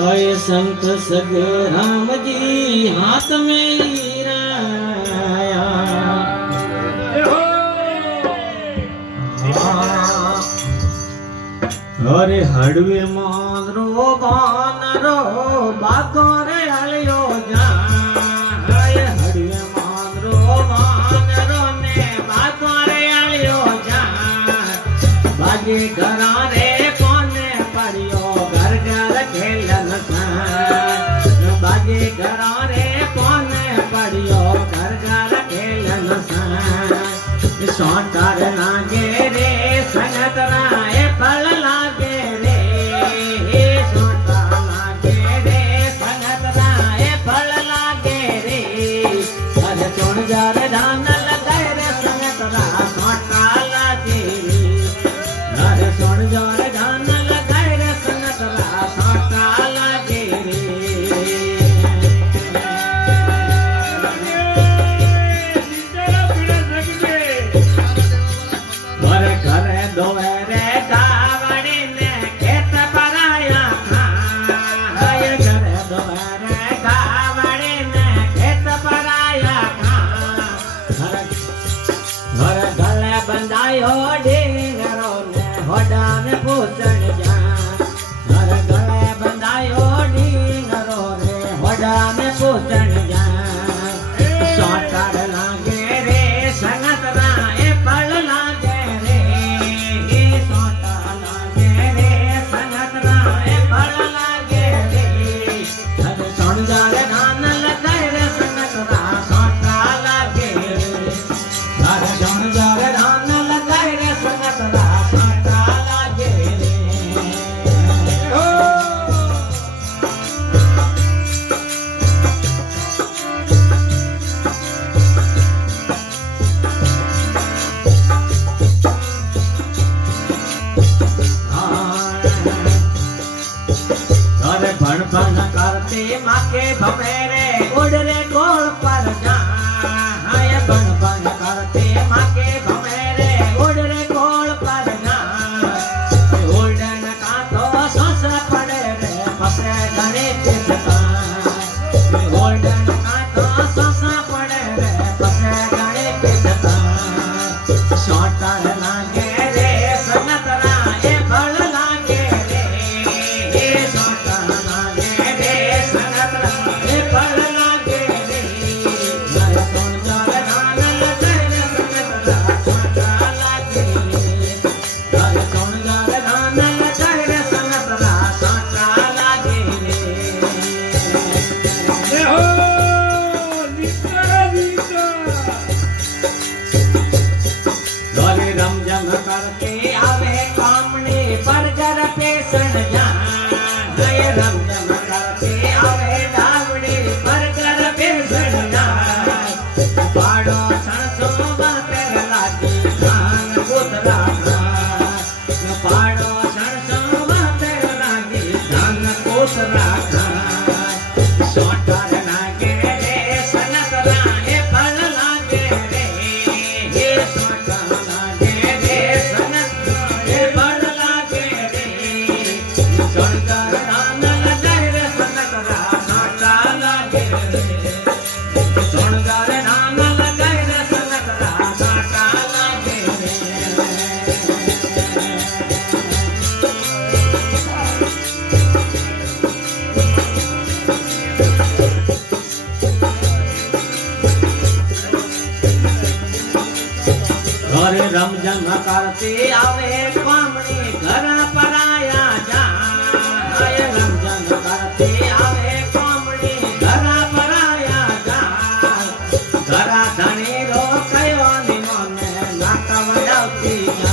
कहे संत सगे राम जी हाथ में हीराया। अरे हड़वे मांदरो बानरो बागो रे हलियो जा। हड़वे मांदरो बानरो ने बागो रे हलियो जा। बाजे घरा रे कोने पड़ियो घर घर खेलन सा। बाजे घरा रे कोने पड़ियो घर घर खेलन सा। सोंटार लागे रे संगत राय फल लागे रे। सोंटार लागे रे संगत राय फल लागे रे। अरे चुन जार धान लगाए रे संगत रा सोंटा लागे रे। अरे चुन जार धान लगाए रे संगत रा सोंटा लागे रे। बंदायो ढेंगरो ने होडा में पूछन जा। हर गले बंदायो ढेंगरो ने होडा में पूछन जा। सोंटार लागे रे संगत राय फल लागे रे। सोंटार लागे रे संगत राय फल लागे रे। हर सुन जाले धान लगाए रे संगत रा सोंटा लागे रे। हर सुन जाले धान लगाए रे संगत रा सोंटा लागे रे। अरे भण भण करते माके भमेरे उड़ रे गोल पर जा। भण भण करते माके भमेरे उड़ रे गोल पर जा। उड़न का तो सांस पड़े रे पसे घड़े चिपका। उड़न का तो सांस पड़े रे पसे घड़े चिपका। सोंटार लागे रे संगत राय फल लागे रे। सोंटार लागे रे संगत राय फल लागे रे। हर सुन जाल धान लगाए रे संगत रा सोंटा लागे रे। हर सुन जाल धान लगाए रे संगत रा सोंटा लागे रे। घरे रमजम करके आवे कामने पर घर पे सन जा। रमजम करके आवे डावड़े पर घर पे सन जा। पाड़ो सरसों बातें लागी धान कुतरा खा। पाड़ो सरसों बातें लागी धान कुतरा खा। सोंटार लागे रे संगत राय फल लागे रे। सोंटार लागे रे संगत राय फल लागे रे। सोंटार धान लगाए रे संगत रा सोंटा लागे रे। सोंटार धान लगाए रे संगत रा सोंटा लागे रे। घरे रमजन करते आवे कामणी घर पर आया जा। रमजन करते आवे कामणी घर पर आया जा। घरा धनी रो कयो नि मोने नाका वजावती जा।